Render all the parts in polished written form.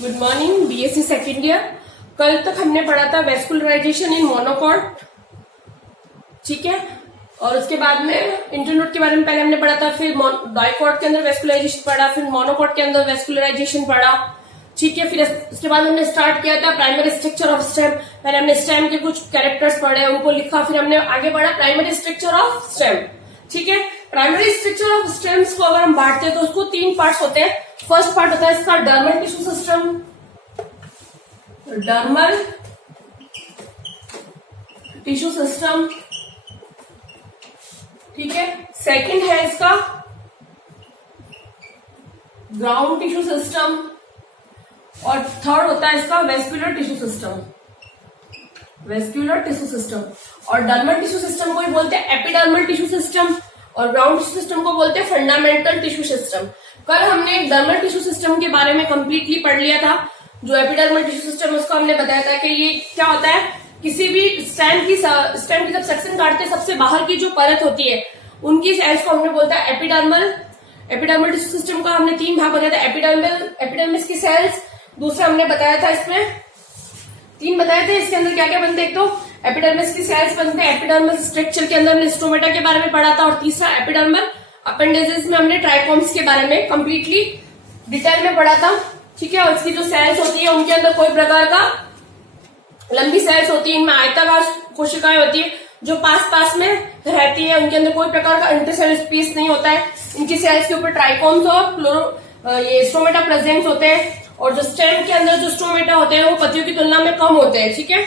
Good morning, BSc second year. कल तक हमने पढ़ा था वेस्कुलराइजेशन इन मोनोकॉट, ठीक है। और उसके बाद में इंटरनोड के बारे में पहले हमने पढ़ा था, फिर डाइकॉट के अंदर वेस्कुलराइजेशन पढ़ा, फिर मोनोकॉट के अंदर वेस्कुलराइजेशन पढ़ा, ठीक है। फिर उसके बाद हमने स्टार्ट किया था प्राइमरी स्ट्रक्चर ऑफ स्टेम। पहले हमने स्टेम के कुछ कैरेक्टर्स पढ़े, उनको लिखा, फिर हमने आगे बढ़ा प्राइमरी स्ट्रक्चर ऑफ स्टेम, ठीक है। प्राइमरी स्ट्रक्चर ऑफ स्टेम्स को अगर हम बांटते हैं तो उसको तीन पार्ट्स होते हैं। फर्स्ट पार्ट होता है इसका dermal tissue system, dermal tissue system, ठीक है। सेकंड है इसका ग्राउंड टिश्यू सिस्टम और थर्ड होता है इसका vascular tissue system, vascular tissue system. और डर्मल टिश्यू सिस्टम को ही बोलते हैं एपिडर्मल टिश्यू सिस्टम और ग्राउंड टिश्यू सिस्टम को बोलते हैं फंडामेंटल टिश्यू सिस्टम। कल हमने डर्मल टिश्यू सिस्टम के बारे में कंप्लीटली पढ़ लिया था। जो एपिडर्मल टिश्यू सिस्टम उसको हमने बताया था कि ये क्या होता है, किसी भी स्टेम की जब सेक्शन काटते हैं सबसे बाहर की जो परत होती है उनकी सेल्स को हमने बोलता है एपिडर्मल। एपिडर्मल टिश्यू सिस्टम का हमने तीन भाग बताया था, एपिडर्मिस की सेल्स, दूसरा हमने बताया था इसमें तीन बताए थे, इसके अंदर क्या क्या बनते हैं। एक तो एपिडर्मिस की सेल्स बनते हैं, एपिडर्मल स्ट्रक्चर के अंदर हमने स्टोमेटा के बारे में पढ़ा था, और तीसरा एपिडर्मल अपेंडेजेस में हमने ट्राइकोम्स के बारे में कंप्लीटली डिटेल में पढ़ा था, ठीक है। और इसकी जो सेल्स होती है उनके अंदर कोई प्रकार का लंबी सेल्स होती है, इनमें आयताकार कोशिकाएं होती है जो पास में रहती है, उनके अंदर कोई प्रकार का इंटरसेल स्पेस नहीं होता है। इनकी सेल्स के ऊपर ट्राइकोम्स और ये स्टोमेटा प्रेजेंट होते हैं, और जो स्टेम के अंदर जो स्टोमेटा होते हैं वो पत्तियों की तुलना में कम होते हैं, ठीक है।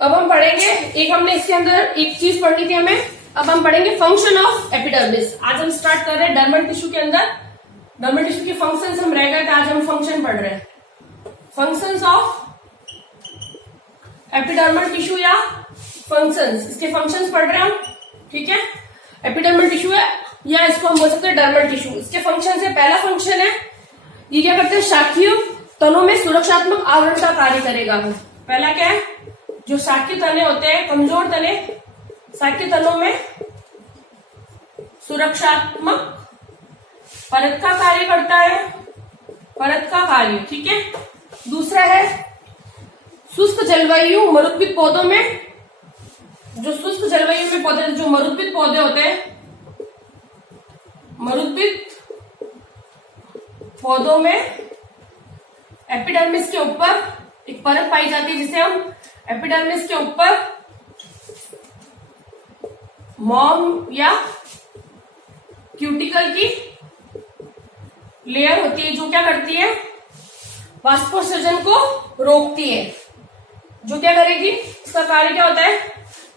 अब हम पढ़ेंगे, एक हमने इसके अंदर एक चीज पढ़नी थी हमें, अब हम पढ़ेंगे फंक्शन ऑफ एपिडर्मिस। आज हम स्टार्ट कर रहे हैं डर्मल टिश्यू के अंदर, डर्मल टिश्यू के फंक्शंस हम रह गए थे, आज हम फंक्शन पढ़ रहे हैं। फंक्शंस ऑफ एपिडर्मल टिश्यू या फंक्शंस, इसके फंक्शंस पढ़ रहे हैं हम, ठीक है। एपिडर्मल टिश्यू है या इसको हम बोल सकते हैं डर्मल टिश्यू। इसके फंक्शन से पहला फंक्शन है, ये क्या करते हैं, शाखीय तनों में सुरक्षात्मक आवरण का कार्य करेगा। पहला क्या है, जो शाखीय तने होते हैं, कमजोर तने, शाखीय तनों में सुरक्षात्मक परत का कार्य करता है, परत का कार्य, ठीक है। दूसरा है शुष्क जलवायु मरुद्भिद पौधों में, जो शुष्क जलवायु में पौधे, जो मरुद्भिद पौधे होते हैं, मरुद्भिद पौधों में एपिडर्मिस के ऊपर एक परत पाई जाती है जिसे हम एपिडर्मिस के ऊपर मॉम या क्यूटिकल की लेयर होती है, जो क्या करती है, वाष्पोत्सर्जन को रोकती है। जो क्या करेगी, इसका कार्य क्या होता है,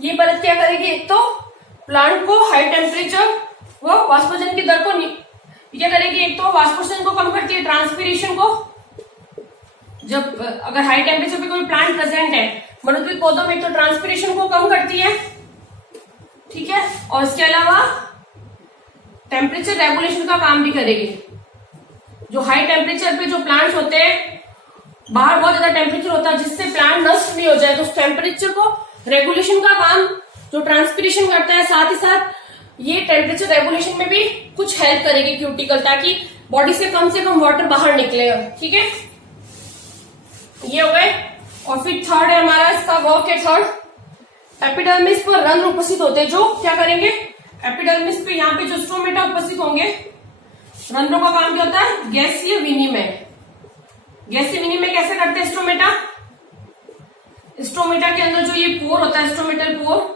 ये परत क्या करेगी, एक तो प्लांट को हाई टेम्परेचर व वाष्पोत्सर्जन की दर को क्या करेगी, एक तो वाष्पोत्सर्जन को कम करती है, ट्रांसपीरेशन को, जब अगर हाई टेम्परेचर पे कोई प्लांट प्रेजेंट है मरुद्भिद पौधों में तो ट्रांसपीरेशन को कम करती है, ठीक है। और इसके अलावा टेम्परेचर रेगुलेशन का काम भी करेगी। जो हाई टेम्परेचर पे जो प्लांट्स होते हैं, बाहर बहुत ज्यादा टेम्परेचर होता है जिससे प्लांट नष्ट नहीं हो जाए, तो उस टेम्परेचर को रेगुलेशन का काम जो ट्रांसपीरेशन करता है, साथ ही साथ ये टेम्परेचर रेगुलेशन में भी कुछ हेल्प करेगी क्यूटिकल, ताकि बॉडी से कम वाटर बाहर निकलेगा, ठीक है। ये हो गए। और फिर थर्ड है हमारा, इसका वर्क है थर्ड, एपिडर्मिस पर रंध्र उपस्थित होते हैं, जो क्या करेंगे, एपिडर्मिस पे यहाँ पे जो स्ट्रोमेटा उपस्थित होंगे, रंध्रों का काम क्या होता है, गैसीय विनिमय। गैसीय विनिमय कैसे करते हैं स्ट्रोमेटा, स्ट्रोमेटा के अंदर जो ये पोर होता है, स्ट्रोमेटल पोर,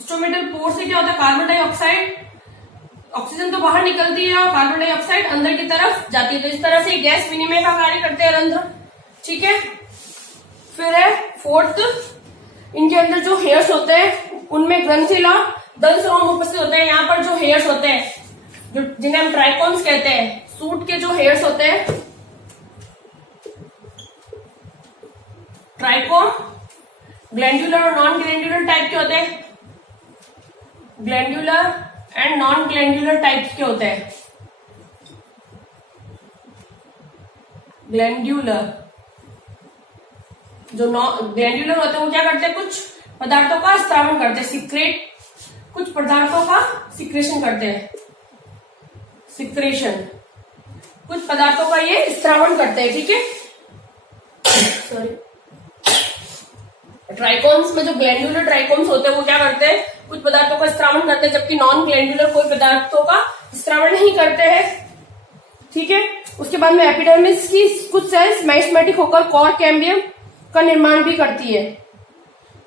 स्ट्रोमेटल पोर से क्या होता है, कार्बन डाइऑक्साइड, ऑक्सीजन तो बाहर निकलती है और कार्बन डाइऑक्साइड अंदर की तरफ जाती है, तो इस तरह से गैस विनिमय का कार्य करते हैं रंध्र, ठीक है। फिर है फोर्थ, इनके अंदर जो हेयर्स होते हैं उनमें ग्रंथिला दंसरोम उपस्थित होते हैं। यहाँ पर जो हेयर्स होते हैं, जो जिन्हें हम ट्राइकोम्स कहते हैं, सूट के जो हेयर्स होते हैं, ट्राइकोम ग्लैंडुलर और नॉन ग्लैंडुलर टाइप के होते हैं, glandular and non glandular type के होते हैं। ग्लैंडुलर, जो ग्लैंडुलर होते हैं वो क्या करते हैं, कुछ पदार्थों का स्रावन करते हैं, सिक्रेट, कुछ पदार्थों का सिक्रेशन करते हैं, सिक्रेशन, कुछ पदार्थों का ये स्त्रावण करते हैं, ठीक है। सॉरी, ट्राइकोम्स में जो ग्लैंडुलर ट्राइकोम्स होते हैं वो क्या करते हैं, कुछ पदार्थों का स्त्रावण करते हैं, जबकि नॉन ग्लैंडुलर कोई पदार्थों का स्त्रावण नहीं करते हैं, ठीक है। उसके बाद में एपिडर्मिस की कुछ सेल्स मैग्नेटिक होकर कोर कैम्बियम का निर्माण भी करती है,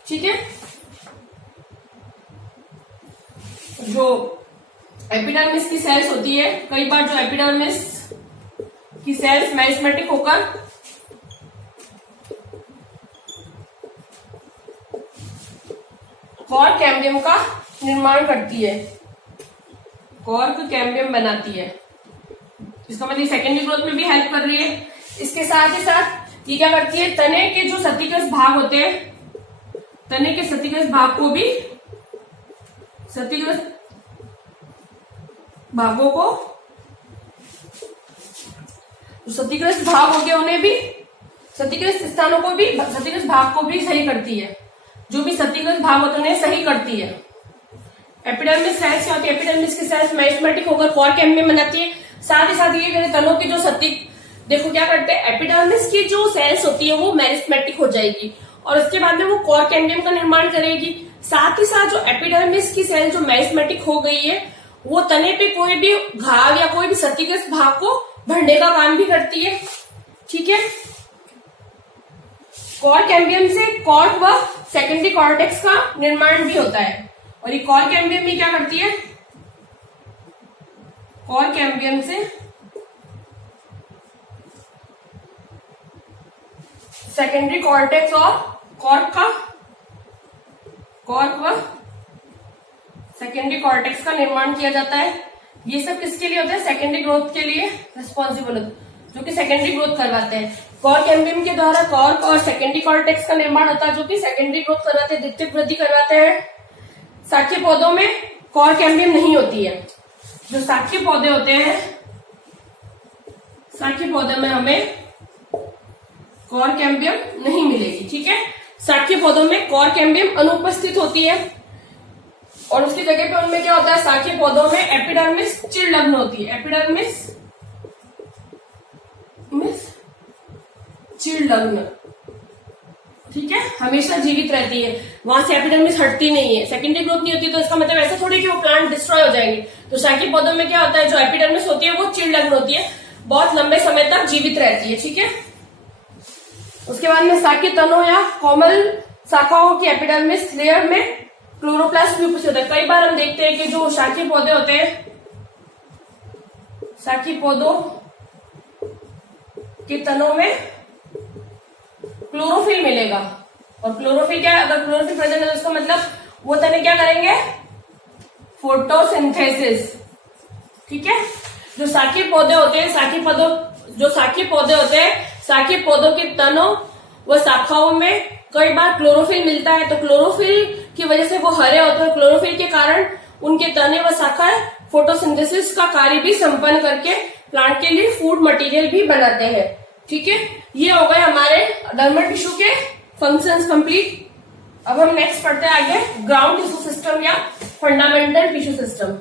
ठीक है। जो एपिडर्मिस की सेल्स होती है, कई बार जो एपिडर्मिस की सेल्स मैग्नेटिक होकर कोर कैम्बियम का निर्माण करती है, कोर कैम्बियम बनाती है। इसका मतलब सेकेंडरी ग्रोथ में भी हेल्प कर रही है। इसके साथ ही साथ ये क्या करती है, तने के जो क्षतिग्रस्त भाग होते हैं, तने के क्षतिग्रस्त भाग को भी, क्षतिग्रस्त भागों को, जो क्षतिग्रस्त भाग हो गए उन्हें भी, क्षतिग्रस्त स्थानों को भी, क्षतिग्रस्त भाग को भी सही करती है। जो भी क्षतिग्रस्त भाग होते हैं उन्हें सही करती है। एपिडर्मिस सेल्स क्या होती है, एपिडर्मिस की सेल्स मैग्नेटिक होकर कोर कैम्बियम बनाती है। साथ ही साथ ये मेरे तनों की जो देखो क्या करते हैं, एपिडर्मिस की जो सेल्स होती है वो मैरिस्मेटिक हो जाएगी और उसके बाद में वो कोर कैम्बियम का निर्माण करेगी। साथ ही साथ जो एपिडर्मिस की सेल जो मैरिस्मेटिक हो गई है वो तने पे कोई भी घाव या कोई भी क्षतिग्रस्त भाग को भरने का काम भी करती है, ठीक है। कोर कैम्बियम से कॉर्क व सेकेंडरी कॉर्टेक्स का निर्माण भी होता है और ये कोर कैम्बियम भी क्या करती है, कोर कैम्बियम से सेकेंडरी कॉर्टेक्स और कॉर्क व सेकेंडरी कॉर्टेक्स का निर्माण किया जाता है। ये सब किसके लिए होता है, सेकेंडरी ग्रोथ के लिए रिस्पॉन्सिबल होता है, जो कि सेकेंडरी ग्रोथ करवाते हैं। कोर कैम्बियम के द्वारा कॉर्क और सेकेंडरी कॉर्टेक्स का निर्माण होता है, जो कि सेकेंडरी ग्रोथ करवाते हैं, द्वितीयक वृद्धि करवाते हैं। शाकीय पौधों में कोर कैम्बियम नहीं होती है। जो शाकीय पौधे होते हैं, शाकीय पौधे में हमें कोर कैम्बियम नहीं मिलेगी, ठीक है। शाकीय पौधों में कोर कैम्बियम अनुपस्थित होती है और उसकी जगह पे उनमें क्या होता है, शाकीय पौधों में एपिडर्मिस चिरलग्न होती है, एपिडर्मिस चिरलग्न, ठीक है, हमेशा जीवित रहती है, वहां से एपिडर्मिस हटती नहीं है। सेकेंडरी ग्रोथ नहीं होती तो इसका मतलब ऐसा थोड़ी कि वो प्लांट डिस्ट्रॉय हो जाएंगे। तो शाकीय पौधों में क्या होता है, जो एपिडर्मिस होती है वो चिरलग्न होती है, बहुत लंबे समय तक जीवित रहती है, ठीक है। उसके बाद में शाकीय तनों या कोमल शाखाओं की एपिडर्मिस लेयर में क्लोरोप्लास्ट भी उपस्थित होता है। कई बार हम देखते हैं कि जो शाकीय पौधे होते हैं, शाकीय पौधों के तनों में क्लोरोफिल मिलेगा और क्लोरोफिल क्या, अगर क्लोरोफिल प्रेजेंट है तो इसका मतलब वो तने क्या करेंगे, फोटोसिंथेसिस, ठीक है। जो शाकीय पौधे होते हैं, शाकीय पौधों के तनों व शाखाओं में कई बार क्लोरोफिल मिलता है, तो क्लोरोफिल की वजह से वो हरे होते हैं। क्लोरोफिल के कारण उनके तने व शाखाएं फोटोसिंथेसिस का कार्य भी संपन्न करके प्लांट के लिए फूड मटेरियल भी बनाते हैं, ठीक है। ये हो गए हमारे डर्मल टिश्यू के फंक्शंस कंप्लीट। अब हम नेक्स्ट पढ़ते हैं आगे ग्राउंड टिश्यू सिस्टम या फंडामेंटल टिश्यू सिस्टम।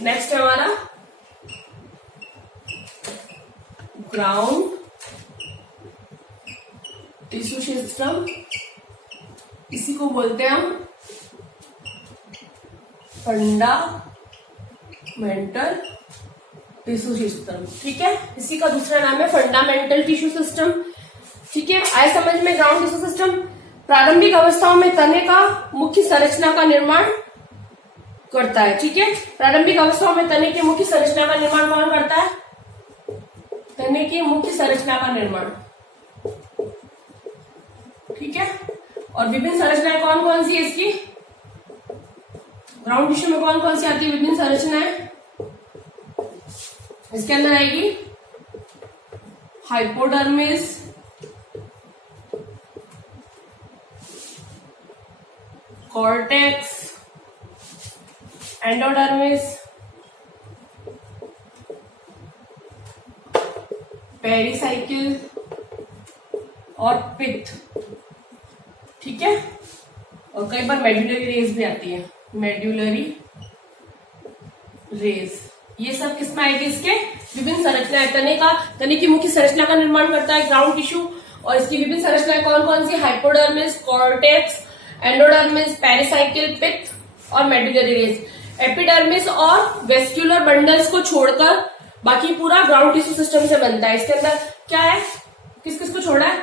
नेक्स्ट है हमारा ग्राउंड टिश्यू सिस्टम, इसी को बोलते हैं हम फंडामेंटल टिश्यू सिस्टम, ठीक है। इसी का दूसरा नाम है फंडामेंटल टिश्यू सिस्टम, ठीक है। आए समझ में, ग्राउंड टिश्यू सिस्टम प्रारंभिक अवस्थाओं में तने का मुख्य संरचना का निर्माण करता है, ठीक है। प्रारंभिक अवस्थाओं में तने की मुख्य संरचना का निर्माण कौन करता है, तने की मुख्य संरचना का निर्माण, ठीक है। और विभिन्न संरचनाएं कौन कौन सी है इसकी, ग्राउंड टिश्यू में कौन कौन सी आती है विभिन्न संरचनाएं, इसके अंदर आएगी हाइपोडर्मिस, कॉर्टेक्स, एंडोडर्मिस, पेरिसाइकिल, और पित्त, ठीक है। और कई बार मेडुलरी रेज भी आती है, मेडुलरी रेज। ये सब किसमें आएगी? इसके विभिन्न संरचनाएं। तने की मुख्य संरचना का निर्माण करता है ग्राउंड टिश्यू, और इसकी विभिन्न संरचनाएं कौन कौन सी? हाइपोडर्मिस, कॉर्टेक्स, एंडोडर्मिस, पेरिसाइकिल, पित्त और मेडुलरी रेज। एपिडर्मिस और वेस्क्यूलर बंडल्स को छोड़कर बाकी पूरा ग्राउंड टिश्यू सिस्टम से बनता है। इसके अंदर क्या है? किस किस को छोड़ा है?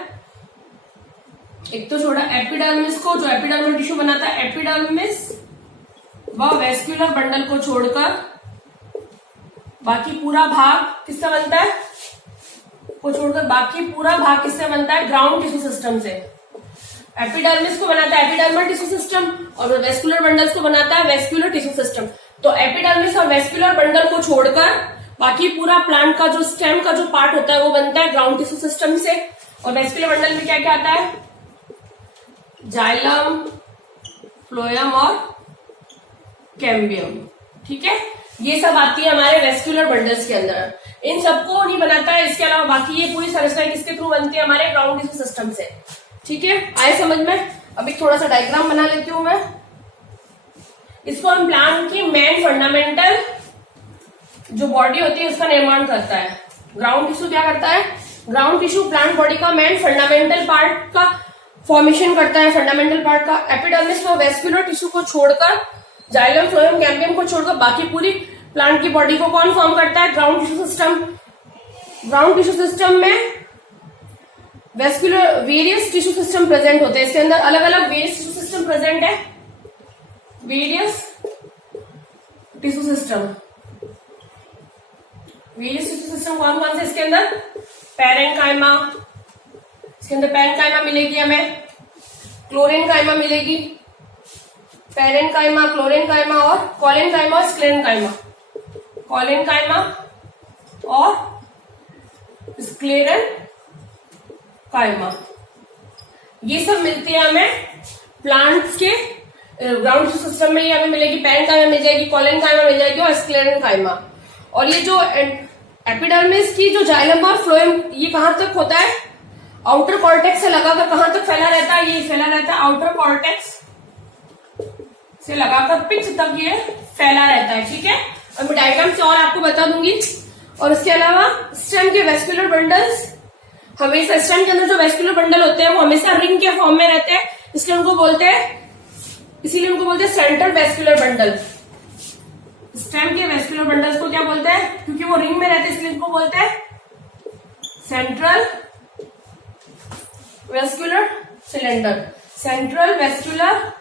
एक तो छोड़ा एपिडर्मिस को, जो एपिडर्मल टिश्यू बनाता है, एपिडर्मिस व वेस्क्यूलर बंडल को छोड़कर बाकी पूरा भाग किससे बनता है? को छोड़कर बाकी पूरा भाग किससे बनता है? ग्राउंड टिश्यू सिस्टम से। एपिडर्मिस को बनाता है एपिडर्मल टिश्यू सिस्टम, और वेस्क्यूलर बंडल्स को बनाता है वेस्क्यूलर टिश्यू सिस्टम। तो एपिडर्मिस और वेस्क्यूलर बंडल को छोड़कर बाकी पूरा प्लांट का जो स्टेम का जो पार्ट होता है वो बनता है ग्राउंड टिश्यू सिस्टम से। और वेस्क्यूलर बंडल में क्या क्या आता है? जाइलम, फ्लोएम और कैम्बियम, ठीक है। ये सब आती है हमारे वेस्क्यूलर बंडल्स के अंदर। इन सबको नहीं बनाता है, इसके अलावा बाकी ये पूरी संरचना किसके थ्रू बनती है? हमारे ग्राउंड टिश्यू सिस्टम से, ठीक है। आए समझ में? अभी थोड़ा सा डायग्राम बना लेती हूं मैं। इसको हम प्लांट की मेन फंडामेंटल जो बॉडी होती है उसका निर्माण करता है। ग्राउंड टिश्यू क्या करता है? ग्राउंड टिश्यू प्लांट बॉडी का मेन फंडामेंटल पार्ट का फॉर्मेशन करता है, फंडामेंटल पार्ट का। एपिडर्मिस में वेस्क्यूलर टिश्यू को छोड़कर, जाइलम, फ्लोएम, कैम्बियम को छोड़कर बाकी पूरी प्लांट की बॉडी को कौन फॉर्म करता है? Ground tissue system. Ground tissue system में vascular various tissue system present होते हैं। इसके अंदर अलग अलग वेरियस टिश्यू सिस्टम प्रेजेंट है। Various tissue system, various tissue system कौन कौन से? इसके अंदर पैरेन्काइमा, इसके अंदर पैरेन्काइमा मिलेगी हमें, क्लोरेन्काइमा मिलेगी, पैरेन्काइमा, क्लोरेन्काइमा और कॉलेन्काइमा और स्क्लेरेन्काइमा। कॉलेन्काइमा और स्क्लेरेन्काइमा, ये सब मिलती है हमें प्लांट्स के ग्राउंड सिस्टम में। ये हमें मिलेगी, पैरेन्काइमा मिल जाएगी, कॉलेन्काइमा मिल जाएगी और स्क्लेरेन्काइमा। और ये जो एपिडर्मिस की जो जाइलम और फ्लोएम, ये कहां तक होता है? आउटर कॉर्टेक्स से लगाकर कहां तक फैला रहता है? ये फैला रहता है आउटर कॉर्टेक्स से लगाकर पिच तक ये फैला रहता है, ठीक है। और मैं डायग्राम से और आपको बता दूंगी। और इसके अलावा स्टेम के वेस्क्यूलर बंडल्स, हमेशा स्टेम के अंदर जो वेस्क्यूलर बंडल होते हैं वो हमेशा रिंग के फॉर्म में रहते हैं, इसीलिए उनको बोलते हैं सेंट्रल वेस्क्यूलर बंडल। स्टेम के वेस्क्यूलर बंडल्स को क्या बोलते हैं? क्योंकि वो रिंग में रहते हैं इसलिए इनको बोलते हैं central vascular cylinder. Central vascular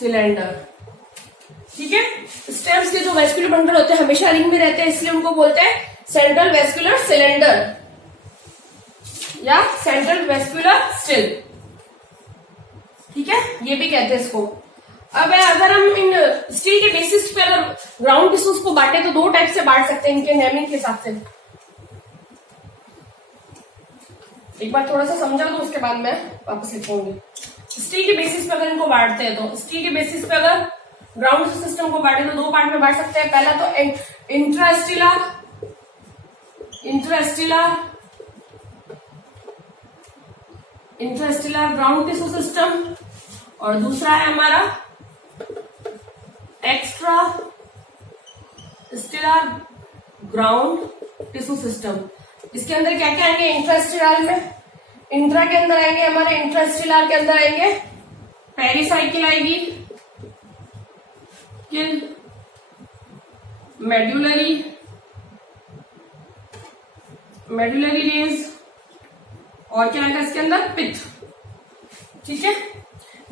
cylinder, ठीक है। स्टेम्स के जो वेस्क्यूलर बंडल होते हैं हमेशा रिंग में रहते हैं, इसलिए उनको बोलते हैं सेंट्रल वेस्क्यूलर सिलेंडर या सेंट्रल वेस्क्यूलर स्टिल, ठीक है। ये भी कहते हैं इसको। अब अगर हम इन स्टील के बेसिस पे अगर ग्राउंड टिश्यूज को बांटे तो दो टाइप से बांट सकते हैं इनके नेमिंग के हिसाब से। एक बार थोड़ा सा समझा दो, उसके बाद मैं वापस लिखूंगी। स्टील के बेसिस पे अगर इनको बांटते हैं तो स्टील के बेसिस पे अगर ग्राउंड सिस्टम को बांटे तो दो पार्ट में बांट सकते हैं। पहला तो इंट्रास्टिलर ग्राउंड टिश्यू सिस्टम, और दूसरा है हमारा एक्स्ट्रा स्टिलर ग्राउंड टिश्यू सिस्टम। इसके अंदर क्या क्या आएंगे? इंट्रास्टिलर में, इंट्रा के अंदर आएंगे हमारे, इंट्रास्टिलर के अंदर आएंगे पेरिसाइकिल आएगी, मेडुलरी रेज, और क्या आएगा इसके अंदर? पित्त, ठीक है।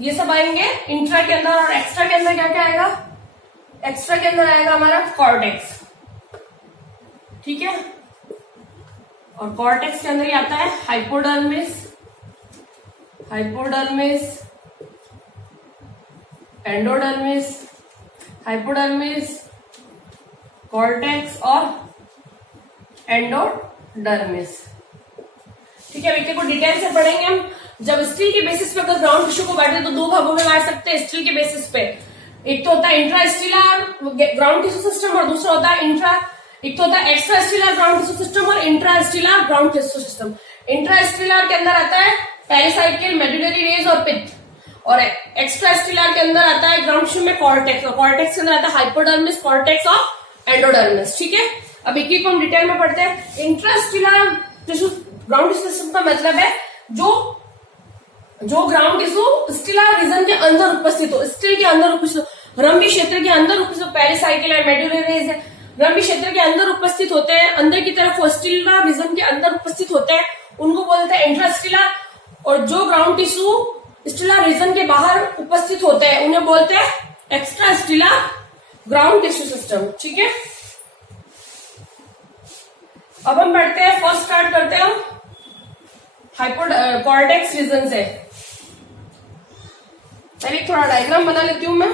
ये सब आएंगे इंट्रा के अंदर। और एक्स्ट्रा के अंदर क्या क्या आएगा? एक्स्ट्रा के अंदर आएगा हमारा कॉर्टेक्स, ठीक है। और कॉर्टेक्स के अंदर ही आता है हाइपोडर्मिस, एंडोडर्मिस, हाइपोडर्मिस, कॉर्टेक्स और एंडोडर्मिस, ठीक है। देखिए को डिटेल से पढ़ेंगे हम। जब स्टील के बेसिस पे अगर ग्राउंड टिश्यू को बांटे तो दो भागों में बांट सकते हैं स्टील के बेसिस पे। एक तो होता है intra stelar ground tissue system और दूसरा होता है एक तो होता है extra stellar ground tissue system और intra stelar ground tissue system. Intra stelar के अंदर आता है पेरिसाइकिल, मेडुलरी रेज और पित्त, और एक्स्ट्रा स्टेलर के अंदर आता है ग्राउंड टिश्यू में कॉर्टेक्स, और कॉर्टेक्स के अंदर आता है हाइपोडर्मिस, कॉर्टेक्स और एंडोडर्मिस। ठीक है, अब एक एक को हम डिटेल में पढ़ते हैं। Intra stellar tissue ground tissue system का मतलब है जो ग्राउंड टिश्यू स्टेलर रीजन के अंदर उपस्थित हो, स्टिल के अंदर उपस्थित हो, रंभी क्षेत्र के अंदर उपस्थित, पेरिसाइकिल और मेडुलरी रेज है, रंभी क्षेत्र के अंदर उपस्थित होते हैं, अंदर की तरफ वो स्टेलर रीजन के अंदर उपस्थित होते हैं, उनको बोलते हैं इंट्रास्टेलर। और जो ग्राउंड टिश्यू स्टेलर रीजन के बाहर उपस्थित होते हैं उन्हें बोलते हैं extra stellar ground tissue system. ठीक है, अब हम बढ़ते हैं, फर्स्ट स्टार्ट करते हैं हम कॉर्टेक्स रीजन से। पहले थोड़ा डायग्राम बना लेती हूं मैं।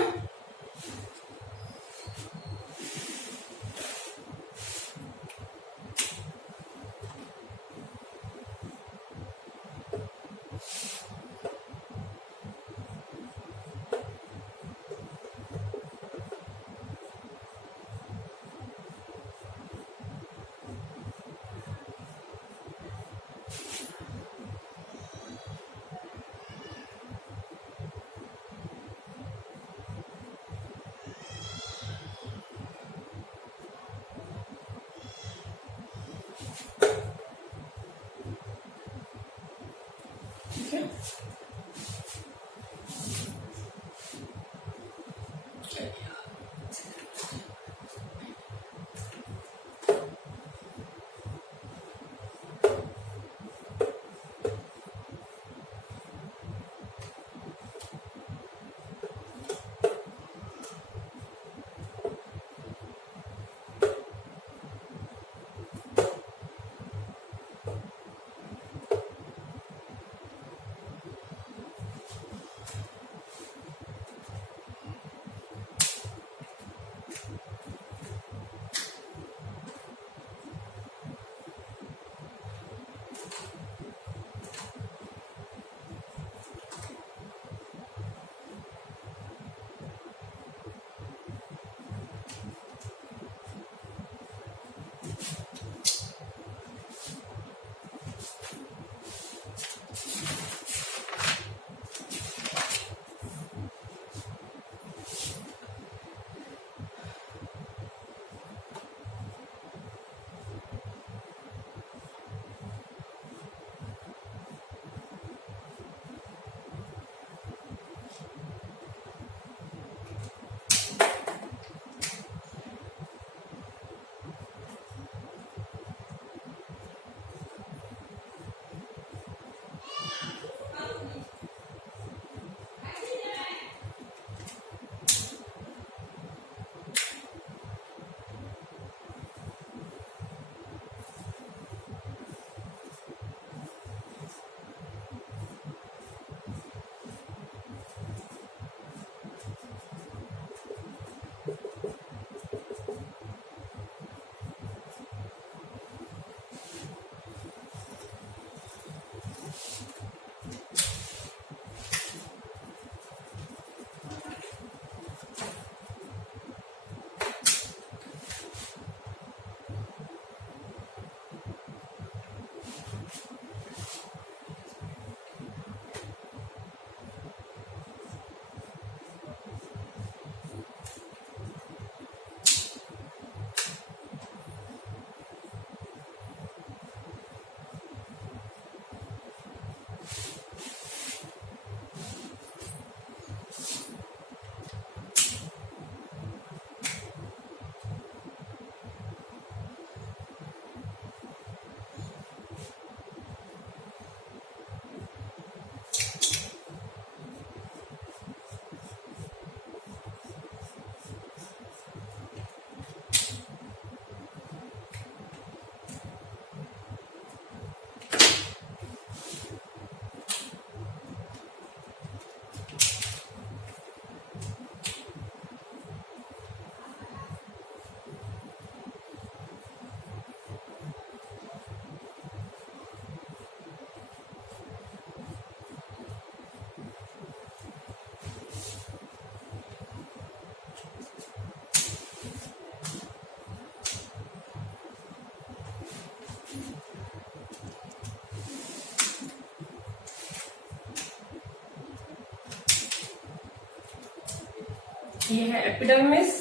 ये है एपिडर्मिस,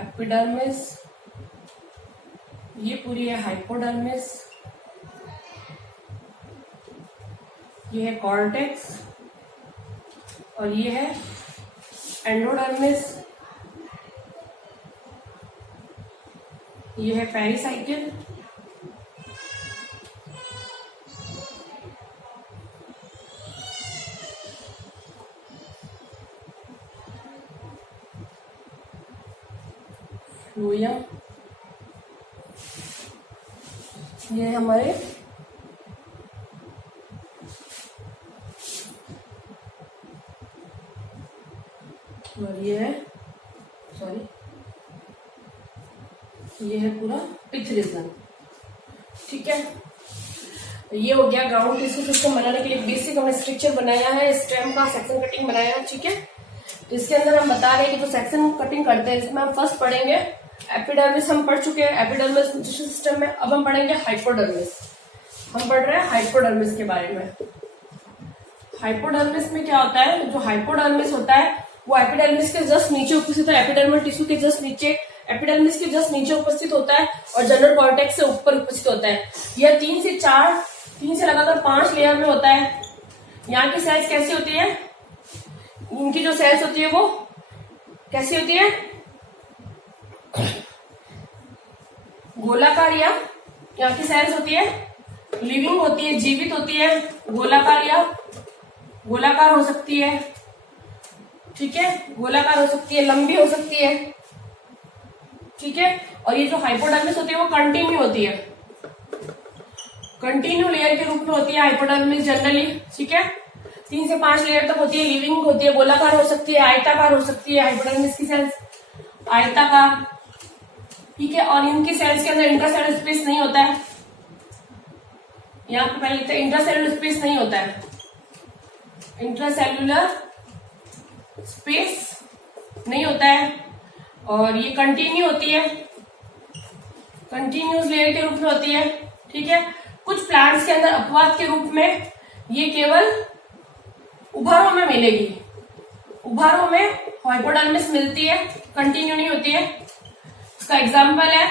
एपिडर्मिस, ये पूरी है हाइपोडर्मिस, ये है कॉर्टेक्स, और ये है एंडोडर्मिस, ये है पेरिसाइकिल, फ्लूयम, ये हमारे और ये है सॉरी ये है पूरा पिच रीजन। ठीक है, ये हो गया ग्राउंड टिश्यू सिस्टम बनाने के लिए बेसिक हमने स्ट्रक्चर बनाया है, स्टेम का सेक्शन कटिंग बनाया है। ठीक है, इसके अंदर हम बता रहे हैं कि जो सेक्शन कटिंग करते हैं इसमें हम फर्स्ट पढ़ेंगे एपिडर्मिस, हम पढ़ चुके हैं एपिडर्मिस टिश्यू सिस्टम में। अब हम पढ़ेंगे हाइपोडर्मिस, हम पढ़ रहे हैं हाइपोडर्मिस के बारे में। हाइपोडर्मिस में क्या होता है, जो हाइपोडर्मिस होता है वो एपिडर्मिस के जस्ट नीचे उपस्थित है, एपिडर्मल टिश्यू के जस्ट नीचे, एपिडर्मिस के जस्ट नीचे उपस्थित होता है और जनरल कॉर्टेक्स से ऊपर उपस्थित होता है। यह 3 से लगातार 5 लेयर में होता है। यहाँ की सेल्स कैसी होती है, इनकी जो सेल्स होती है वो कैसी होती है, गोलाकार, या यहाँ की सेल्स होती है लिविंग होती है, जीवित होती है, गोलाकार या गोलाकार हो सकती है। ठीक है, गोलाकार हो सकती है, लंबी हो सकती है। ठीक है, और ये जो हाइपोडर्मिस होती है वो कंटिन्यू होती है, कंटिन्यू लेयर के रूप में होती है हाइपोडर्मिस जनरली। ठीक है, 3 से 5 लेयर तक होती है, लिविंग होती है, गोलाकार हो सकती है, आयताकार हो सकती है। हाइपोडर्मिस की सेल्स आयताकार। ठीक है, और इनकी सेल्स के अंदर इंट्रासेलुलर स्पेस नहीं होता है। यहाँ पे पहले लिखते हैं इंट्रासेलुलर स्पेस नहीं होता है, इंट्रासेलुलर स्पेस नहीं होता है, और ये कंटिन्यू होती है, कंटिन्यूस लेयर के रूप में होती है। ठीक है, कुछ प्लांट्स के अंदर अपवाद के रूप में ये केवल उभारों में मिलेगी, उभारों में हाइपोडर्मिस मिलती है, कंटिन्यू नहीं होती है। इसका एग्जाम्पल है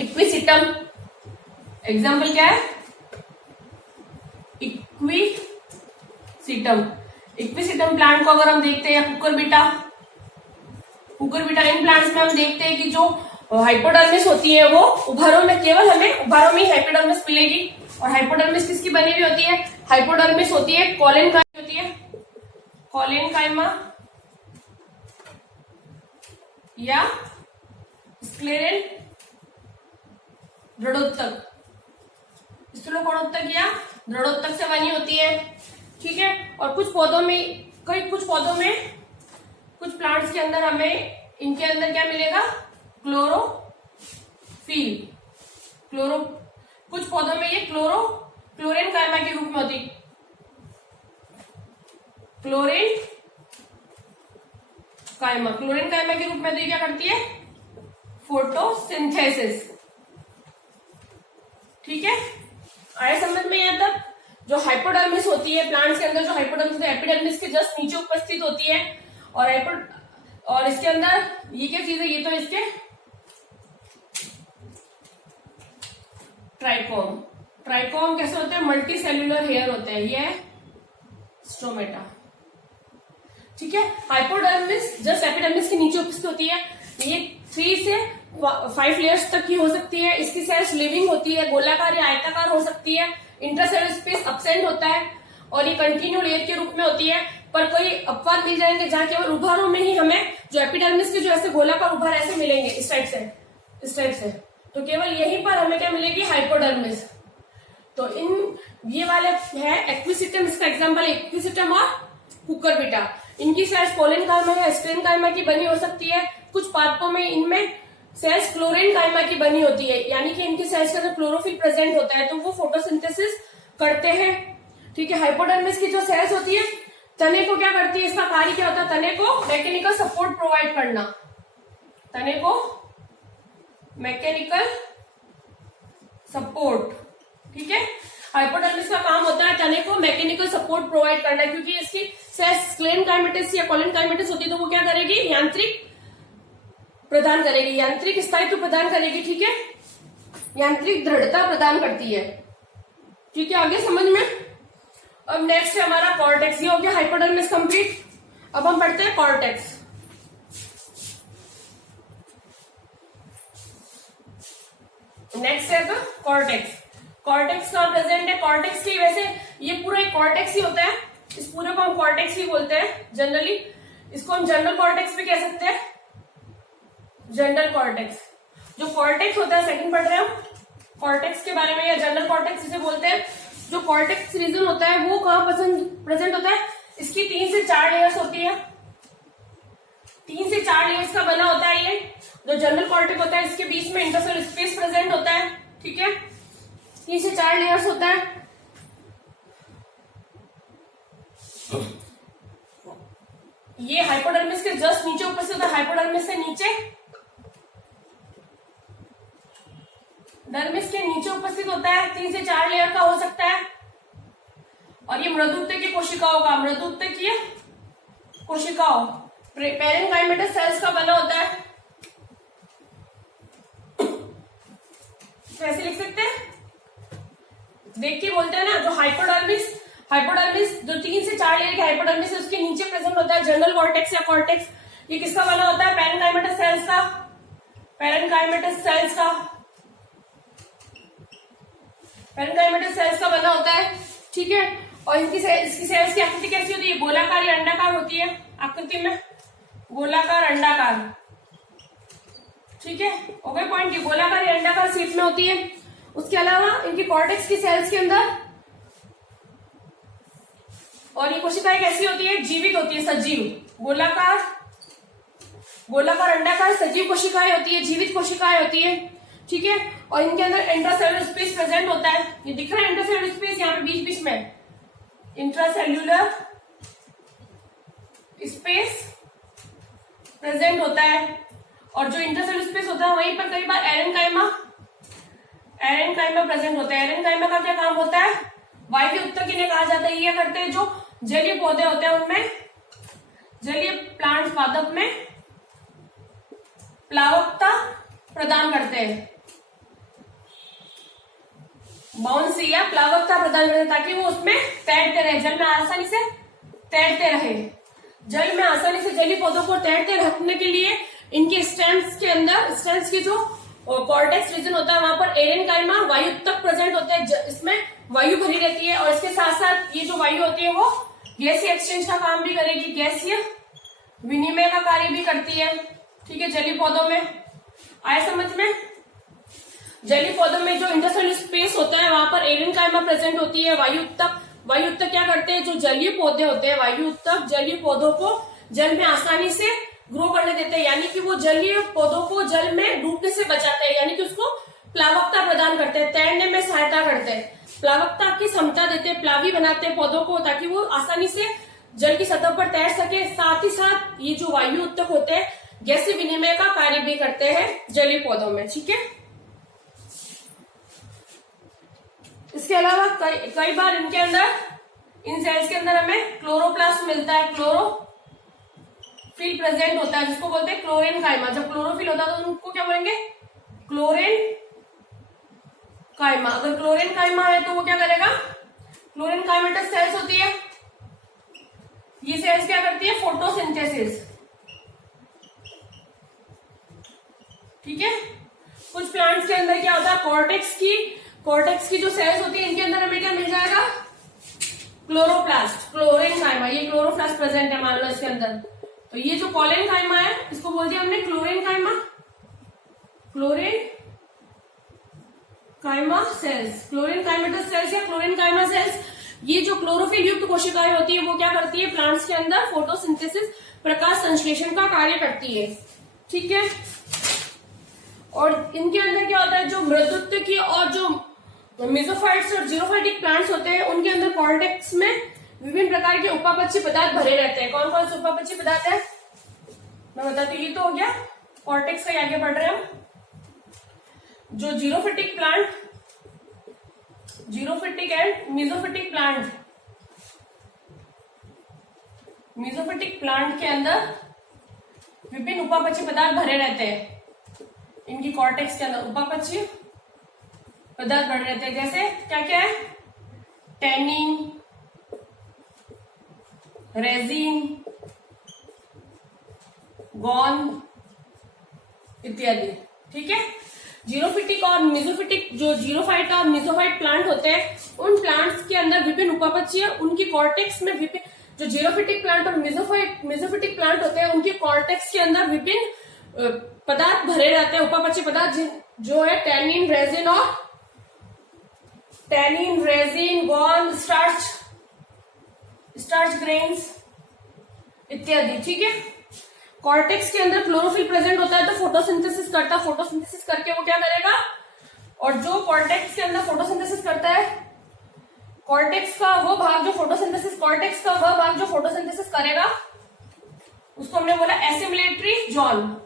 इक्विसिटम। एग्जाम्पल क्या है, इक्विसिटम। इक्विसिटम प्लांट को अगर हम देखते हैं, कुकुरबिटा, इन प्लांट्स में हम देखते हैं कि जो हाइपोडर्मिस होती है वो उभारों में, केवल हमें उभारों में ही हाइपोडर्मिस मिलेगी। और हाइपोडर्मिस किसकी बनी हुई होती है, हाइपोडर्मिस होती है कॉलेनकाइमा होती है, कॉलेनकाइमा या स्क्लेरल दृढ़ोत्तक, स्थूलकोणोत्तक या दृढ़ोत्तक से बनी होती है। ठीक है, और कुछ पौधों में, कुछ प्लांट्स के अंदर हमें इनके अंदर क्या मिलेगा, क्लोरोफिल, कुछ पौधों में ये क्लोरेन कायमा के रूप में होती, क्लोरेन कायमा के रूप में तो क्या करती है, फोटोसिंथेसिस। ठीक है, आए समझ में यहाँ तक। जो हाइपोडर्मिस होती है प्लांट्स के अंदर, जो हाइपोडर्मिस होती है एपिडर्मिस के जस्ट नीचे उपस्थित होती है, और इसके अंदर ये क्या चीज है, ये तो इसके ट्राइकोम कैसे होते हैं, मल्टी सेल्यूलर हेयर होते हैं, ये है स्टोमेटा। ठीक है, हाइपोडर्मिस जस्ट एपिडर्मिस के नीचे उपस्थित होती है, ये 3 से 5 लेयर्स तक की हो सकती है। इसकी सेल्स लिविंग होती है, गोलाकार या आयताकार हो सकती है, इंट्रासेलुलर स्पेस अब्सेंट होता है, और ये कंटिन्यू लेयर के रूप में होती है। पर कोई अपवाद मिल जाएंगे जहां केवल उभारों में ही हमें जो एपिडर्मिस के जो ऐसे गोलाकार उभार ऐसे मिलेंगे, इस टाइप से, तो केवल यहीं पर हमें क्या मिलेगी, हाइपोडर्मिस। तो इन ये वाले है एक्विसिटम, इसका एग्जांपल है एक्विसिटम और कुकुरबिटा। इनकी सेल्स कोलेनकाइमा या स्क्लेरेनकाइमा की बनी हो सकती है। कुछ पादपों में इनमें सेल्स क्लोरेनकाइमा की बनी होती है, यानी कि इनकी सेल्स के अंदर क्लोरोफिल प्रेजेंट होता है, तो वो फोटोसिंथेसिस करते हैं। ठीक है, हाइपोडर्मिस की जो सेल्स होती है तने को क्या करती है, इसका कार्य क्या होता है, तने को मैकेनिकल सपोर्ट प्रोवाइड करना, तने को मैकेनिकल सपोर्ट। ठीक है, हाइपोडर्मिस का काम होता है तने को मैकेनिकल सपोर्ट प्रोवाइड करना, क्योंकि इसकी सेल्स क्लेनकाइमेटिस या कोलिनकाइमेटिस होती है तो वो क्या करेगी, यांत्रिक प्रदान करेगी, यांत्रिक स्थायित्व प्रदान करेगी, ठीक है, यांत्रिक दृढ़ता प्रदान करती है, ठीक है, आगे समझ में। अब नेक्स्ट है हमारा कॉर्टेक्स, ये हो गया हाइपोडर्मिस कंप्लीट। अब हम पढ़ते हैं कॉर्टेक्स। नेक्स्ट है कॉर्टेक्स। कॉर्टेक्स कहाँ प्रेजेंट है, कॉर्टेक्स की वैसे ये पूरा एक कॉर्टेक्स ही होता है, इस पूरे को हम कॉर्टेक्स ही बोलते हैं जनरली। इसको हम जनरल कॉर्टेक्स भी कह सकते हैं, जनरल कॉर्टेक्स। जो कॉर्टेक्स होता है, सेकंड पढ़ रहे हैं हम कॉर्टेक्स के बारे में, या जनरल कॉर्टेक्स जिसे बोलते हैं। जो कॉर्टेक्स रीजन होता है वो कहाँ प्रेजेंट होता है, इसकी 3 से 4 लेयर्स होती है, 3 से 4 लेयर्स का बना होता है ये। जो जनरल कॉर्टेक्स होता है इसके बीच में इंटरसेल स्पेस प्रेजेंट होता है, ठीक है, 3 से 4 लेयर्स होता है। ये हाइपोडर्मिस के जस्ट नीचे उपस्थित होता है, हाइपोडर्मिस से नीचे, डर्मिस के नीचे उपस्थित होता है, 3 से 4 लेयर का हो सकता है। और ये मृदुत्तकीय कोशिकाओं का, मृदुत्तकीय कोशिकाओं पेरेन्काइमेटस सेल्स का बना होता है। कैसे लिख सकते हैं, देख के बोलते हैं ना, जो हाइपोडर्मिस जो 3 से 4 लेयर के हाइपोडर्मिस है उसके नीचे प्रेजेंट होता है जनरल कॉर्टेक्स या कॉर्टेक्स। ये किसका बना होता है, पेरेन्काइमेटस सेल्स का, पेरेन्काइमेटस सेल्स का, पेरेन्काइमेटस सेल्स का बना होता है, ठीक है। और इसकी सेल्स की आकृति कैसी होती है, गोलाकार या अंडाकार होती है, आकृति में गोलाकार अंडाकार, ठीक है, हो गए पॉइंट। की गोलाकार या अंडाकार शेप में होती है। उसके अलावा इनकी कॉर्टेक्स की सेल्स के अंदर, और ये कोशिकाएं कैसी होती है, जीवित होती है, सजीव, गोलाकार अंडाकार सजीव कोशिकाएं होती है, जीवित कोशिकाएं होती है, ठीक है। और इनके अंदर इंट्रासेलुलर स्पेस प्रेजेंट होता है, ये दिख रहा है इंट्रासेलुलर स्पेस, यहाँ पे बीच बीच में इंट्रासेल्यूलर स्पेस प्रेजेंट होता है। और जो इंट्रासेलुलर स्पेस होता है वहीं पर कई बार एरेनकाइमा प्रेजेंट होता है। एरेनकाइमा का क्या काम होता है, वायवीय उत्तक इन्हें कहा जाता है। ये करते हैं, जो जलीय पौधे होते हैं उनमें, जलीय प्लांट्स पादप में प्लावकता प्रदान करते हैं, बाउंसी या प्लावकता प्रदान करते हैं, ताकि वो उसमें तैरते रहे, जल में आसानी से तैरते रहे। जल में आसानी से जलीय पौधों को तैरते रखने के लिए इनके स्टेम्स के अंदर, स्टेम्स की जो कॉर्टेक्स रीजन होता है वहां पर एरेनकाइमा वायु तक प्रेजेंट होता है, इसमें वायु भरी रहती है। और इसके साथ साथ ये जो वायु होती है वो गैसीय एक्सचेंज का काम भी करेगी, गैसीय विनिमय का कार्य भी करती है, ठीक है, जलीय पौधों में। आए समझ में। जलीय पौधों में जो इंटरसेलुलर स्पेस होता है वहां पर एरेनकाइमा प्रेजेंट होती है। वायु उत्तक क्या करते हैं, जो जलीय पौधे होते हैं, वायु उत्तक जलीय पौधों को जल में आसानी से ग्रो करने देते हैं, यानी कि वो जलीय पौधों को जल में डूबने से बचाते हैं, यानी कि उसको प्लावकता प्रदान करते हैं, तैरने में सहायता करते हैं, प्लावकता की क्षमता देते हैं, प्लावी बनाते हैं पौधों को, ताकि वो आसानी से जल की सतह पर तैर सके। साथ ही साथ ये जो वायु उत्तक होते हैं गैसीय विनिमय का कार्य भी करते हैं जलीय पौधों में, ठीक है। इसके अलावा कई बार इनके अंदर, इन सेल्स के अंदर हमें क्लोरोप्लास्ट मिलता है, क्लोरोफिल प्रेजेंट होता है, जिसको बोलते हैं क्लोरेनकाइमा। जब क्लोरोफिल होता है तो उनको क्या बोलेंगे, क्लोरेनकाइमा। अगर क्लोरेनकाइमा है तो वो क्या करेगा, क्लोरेनकाइमेटस सेल्स होती है, ये सेल्स क्या करती है, फोटोसिंथेसिस, ठीक है। कुछ प्लांट्स के अंदर क्या होता है, कॉर्टेक्स की जो सेल्स होती है इनके अंदर हमें क्या मिल जाएगा, क्लोरोप्लास्ट, क्लोरेनकाइमा। ये क्लोरोप्लास्ट प्रेजेंट है मान लो इसके अंदर। तो ये जो कोलेनकाइमा है इसको बोल दिया हमने क्लोरेनकाइमा, क्लोरेनकाइमा सेल्स, क्लोरेनकाइमेटस सेल्स या क्लोरेनकाइमा सेल्स। ये जो क्लोरोफिल युक्त कोशिकाएं होती है वो क्या करती है, प्लांट्स के अंदर फोटोसिंथेसिस, प्रकाश संश्लेषण का कार्य करती है, ठीक है। और इनके अंदर क्या होता है, जो मृदुत्तकीय और जो मेसोफाइट्स और जीरोफाइटिक प्लांट्स होते हैं उनके अंदर कॉर्टेक्स में विभिन्न प्रकार के उपापचयी पदार्थ भरे रहते हैं। कौन कौन से उपापचयी पदार्थ है मैं बताती हूँ। ये तो हो गया कॉर्टेक्स का, आगे बढ़ रहे हैं हम। जो xerophytic plant xerophytic and mesophytic plant. Mesophytic plant के अंदर विभिन्न उपापचयी पदार्थ भरे रहते हैं। इनकी कॉर्टेक्स के अंदर उपापचयी पदार्थ भरे रहते हैं। जैसे क्या क्या है? टैनिन, रेजिन, गॉन इत्यादि। ठीक है। जीरोफिटिक और मेसोफिटिक, जो जीरोफाइट और मेसोफाइट प्लांट होते हैं, उन प्लांट्स के अंदर विभिन्न उपापचयी, उनकी कॉर्टेक्स में विभिन्न, जो जीरोफिटिक प्लांट और मेसोफिटिक प्लांट होते हैं, उनके कॉर्टेक्स के अंदर विभिन्न पदार्थ भरे रहते हैं, उपापचयी पदार्थ, जो है tannin, resin, gone, starch grains इत्यादि। ठीक है। कॉर्टेक्स के अंदर क्लोरोफिल प्रेजेंट होता है तो फोटोसिंथेसिस करता है। फोटोसिंथेसिस करके वो क्या करेगा? और जो कॉर्टेक्स के अंदर फोटोसिंथेसिस करता है, कॉर्टेक्स का वो भाग जो फोटोसिंथेसिस करेगा, उसको हमने बोला एसिमिलेटरी जोन।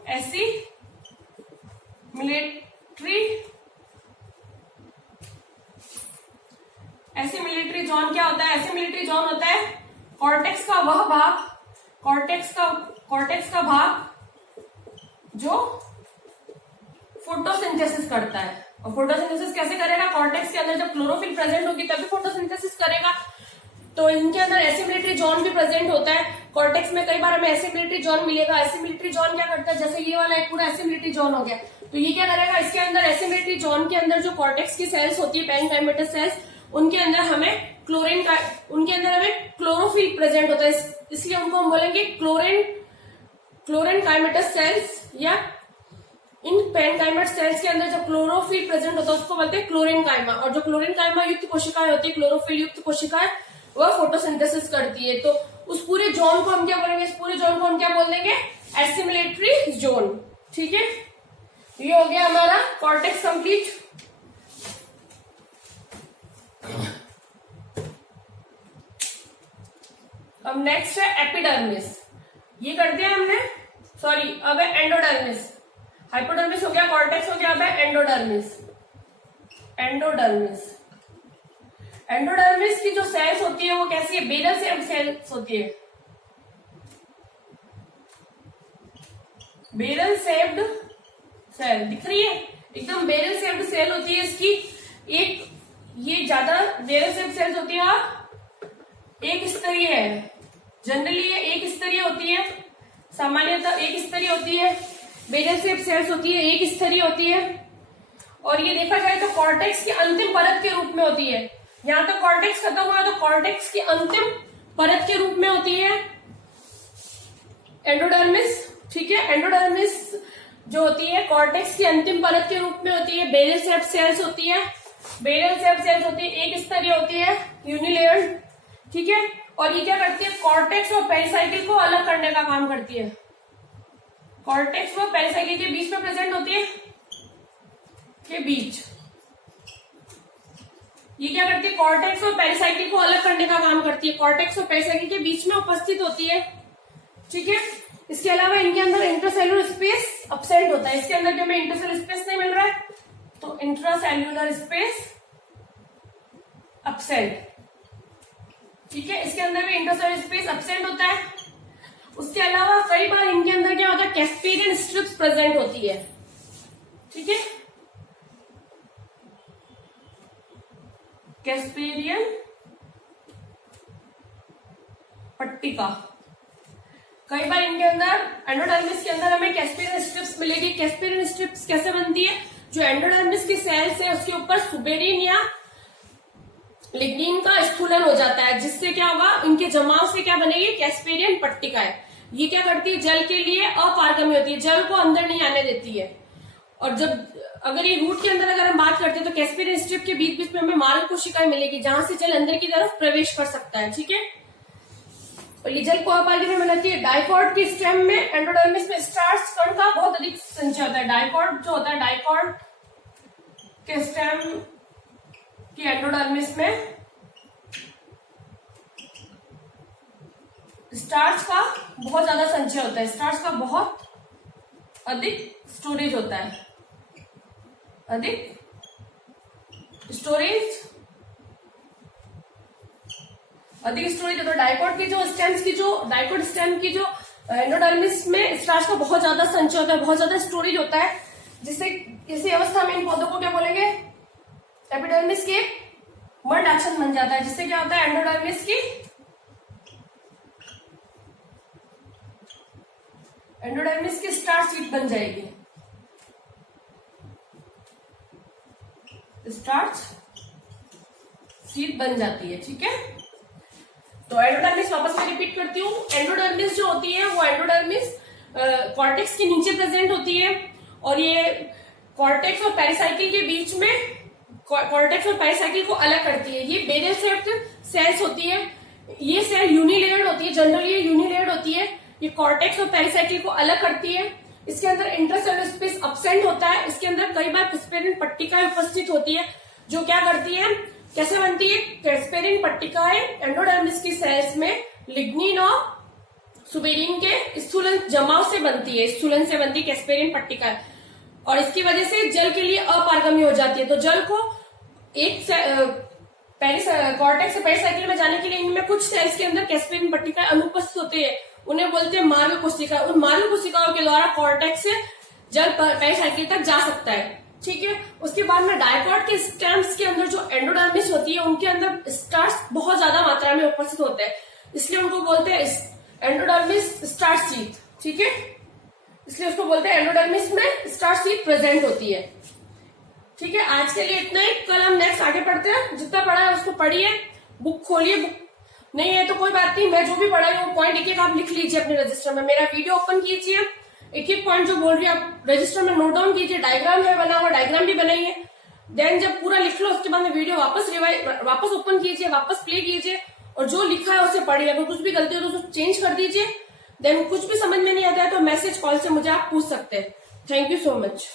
एसिमिलेटरी जोन क्या होता है? एसिमिलेटरी जोन होता है कॉर्टेक्स का वह भाग, कॉर्टेक्स का भाग जो फोटोसिंथेसिस करता है। और फोटोसिंथेसिस कैसे करेगा? कॉर्टेक्स के अंदर जब क्लोरोफिल प्रेजेंट होगी तभी फोटोसिंथेसिस करेगा। तो इनके अंदर एसिमिलेटरी जोन भी प्रेजेंट होता है। कॉर्टेक्स में कई बार हमें एसिमिलेटरी जोन मिलेगा। एसिमिलेटरी जोन क्या करता है? जैसे ये वाला एक पूरा एसिमिलेटरी जोन हो गया, तो ये क्या करेगा? इसके अंदर एसिमिलेटरी जोन के अंदर जो कॉर्टेक्स की सेल्स होती है, पेरेन्काइमेटस सेल्स, उनके अंदर हमें क्लोरोफिल प्रेजेंट होता है, इसलिए उनको हम बोलेंगे क्लोरेनकाइमेटस सेल्स। या इन पेरेन्काइमेटस सेल्स के अंदर जब क्लोरोफिल प्रेजेंट होता है उसको बोलते हैं क्लोरेनकाइमा। और जो क्लोरेनकाइमा युक्त कोशिकाएं होती है, क्लोरोफिल युक्त कोशिकाएं, वह फोटोसिंथेसिस करती है। तो उस पूरे जोन को हम क्या बोलेंगे? इस पूरे जोन को हम क्या बोल देंगे? Assimilatory zone. ठीक है। ये हो गया हमारा कॉर्टेक्स कंप्लीट। अब नेक्स्ट है एपिडर्मिस। ये कर दिया हमने, सॉरी, अब है एंडोडर्मिस। हाइपोडर्मिस हो गया, कॉर्टेक्स हो गया, अब है एंडोडर्मिस। एंडोडर्मिस की जो सेल्स होती है वो कैसी है? बेरल शेप्ड सेल्स होती है। बेरल शेप्ड सेल दिख रही है, एकदम बेरल शेप्ड सेल होती है इसकी। एक ये ज्यादा बेरल शेप्ड सेल्स होती है और एक स्तरीय है। जनरली ये एक स्तरीय होती है, सामान्यतः एक स्तरीय होती है। बेरल शेप्ड सेल्स होती है, एक स्तरीय होती है। और ये देखा जाए तो कॉर्टेक्स की अंतिम परत के रूप में होती है। यहां तक कॉर्टेक्स खत्म हुआ तो कॉर्टेक्स की अंतिम परत के रूप में होती है एंडोडर्मिस। ठीक है। एंडोडर्मिस जो होती है कॉर्टेक्स की अंतिम परत के रूप में होती है। बेरल शेप्ड सेल्स होती है, एक स्तरीय होती है, यूनिलेयर्ड। ठीक है। और ये क्या करती है? कॉर्टेक्स और पेरिसाइकिल को अलग करने का काम करती है। कॉर्टेक्स और पेरिसाइकिल के बीच में प्रेजेंट होती है, के बीच। ये क्या करती है? कॉर्टेक्स और पेरिसाइकिल को अलग करने का काम करती है। कॉर्टेक्स और पेरिसाइकिल के बीच में उपस्थित होती है। ठीक है। इसके अलावा इनके अंदर इंट्रासेल्युलर स्पेस अब्सेंट होता है। इसके अंदर जो हमें इंट्रासेल्युलर स्पेस नहीं मिल रहा है, तो इंट्रासेल्युलर स्पेस अब्सेंट। ठीक है। इसके अंदर भी इंट्रासेल्युलर स्पेस अब्सेंट होता है। उसके अलावा कई बार इनके अंदर क्या होता है? कैस्पेरियन स्ट्रिप्स प्रेजेंट होती है। ठीक है। कैस्पेरियन पट्टिका। कई बार इनके अंदर एंडोडर्मिस के अंदर हमें कैस्पेरियन स्ट्रिप्स मिलेगी। कैस्पेरियन स्ट्रिप्स कैसे बनती है? जो एंडोडर्मिस की सेल्स है उसके ऊपर सुबेरिन या लिग्निन का स्थूलन हो जाता है, जिससे क्या होगा? इनके जमाव से क्या बनेगी? कैस्पेरियन पट्टिकाएं। ये क्या करती है? जल के लिए अपारगम्य होती है, जल को अंदर नहीं आने देती है। और जब अगर ये रूट के अंदर अगर हम बात करते हैं तो कैस्पेरियन स्ट्रिप के बीच बीच में हमें मार्ग कोशिकाएं मिलेगी, जहां से जल अंदर की तरफ प्रवेश कर सकता है। ठीक है। और ये जल को अपारगम्य बनाती है। डाइकॉट की स्टेम में, एंडोडर्मिस में स्टार्च कण का बहुत अधिक संचय होता है। डाइकॉट जो होता है, डाइकॉट के स्टेम की एंडोडर्मिस में स्टार्च का बहुत ज्यादा संचय होता है। स्टार्च का बहुत अधिक स्टोरेज होता है, अधिक स्टोरेज अधिक स्टोरेज होता है। डाइकोट की जो स्टेम्स की जो डाइकोट स्टेम की जो एंडोडर्मिस में स्टार्च का बहुत ज्यादा संचय होता है, बहुत ज्यादा स्टोरेज होता है, जिससे इसी अवस्था में इन पौधों को क्या बोलेंगे, एपिडर्मिस के मड एक्शन बन जाता है, जिससे क्या होता है एंडोडर्मिस की स्टार्च शीट बन जाएगी, स्टार्च शीट बन जाती है। ठीक है, तो एंडोडर्मिस वापस मैं रिपीट करती हूँ। एंडोडर्मिस जो होती है वो एंडोडर्मिस कॉर्टेक्स के नीचे प्रेजेंट होती है, और ये कॉर्टेक्स और पेरिसाइकिल के बीच में कॉर्टेक्स और पेरिसाइकिल को अलग करती है। ये बेरल शेप्ड सेल्स होती है, ये सेल यूनिलेयर्ड होती है, जनरली ये यूनिलेयर्ड होती है। ये कॉर्टेक्स और पेरिसाइकिल को अलग करती है। इसके अंदर इंटरसेलुलर स्पेस अब्सेंट होता है। इसके अंदर कई बार क्रिस्पेरिन पट्टिकाएं उपस्थित होती है, जो क्या करती है, कैसे बनती है, क्रिस्पेरिन पट्टिकाएं एंडोडर्मिस की सेल्स में लिग्निन और सुबेरिन के स्थूलन जमाव से बनती है, स्थूलन से बनती है क्रिस्पेरिन पट्टिकाएं, और इसकी वजह से जल के लिए अपारगम्य हो जाती है। तो जल को एक कॉर्टेक्स से पेरिसाइकिल में जाने के लिए इनमें कुछ सेल्स के अंदर क्रिस्पेरिन पट्टिकाएं अनुपस्थित होते हैं, उन्हें बोलते हैं मार्ग कोशिका। उन मार्ग कोशिकाओं के द्वारा कॉर्टेक्स से जल पेरिसाइकिल तक जा सकता है। ठीक है, उसके बाद में डाइकोट के स्टेम्स के अंदर जो एंडोडर्मिस होती है उनके अंदर स्टार्च बहुत ज्यादा मात्रा में उपस्थित होता है, इसलिए उनको बोलते हैं एंडोडर्मिस स्टार्च शीट। ठीक है, इसलिए उसको बोलते हैं एंडोडर्मिस में स्टार्च शीट प्रेजेंट होती है। ठीक है, आज के लिए इतना ही। कल हम नेक्स्ट आगे पढ़ते हैं। जितना पढ़ा है उसको पढ़िए, बुक खोलिए, बुक नहीं है तो कोई बात नहीं, मैं जो भी पढ़ाई वो पॉइंट एक एक आप लिख लीजिए अपने रजिस्टर में। मेरा वीडियो ओपन कीजिए, एक एक पॉइंट जो बोल रही है आप रजिस्टर में नोट डाउन कीजिए। डायग्राम है बना हुआ, डायग्राम भी बनाइए। देन जब पूरा लिख लो उसके बाद में वीडियो वापस ओपन कीजिए, वापस प्ले कीजिए, और जो लिखा है उसे पढ़िए। अगर कुछ भी गलती हो तो उसको चेंज कर दीजिए। देन कुछ भी समझ में नहीं आता है तो मैसेज कॉल से मुझे आप पूछ सकते हैं। Thank you so much.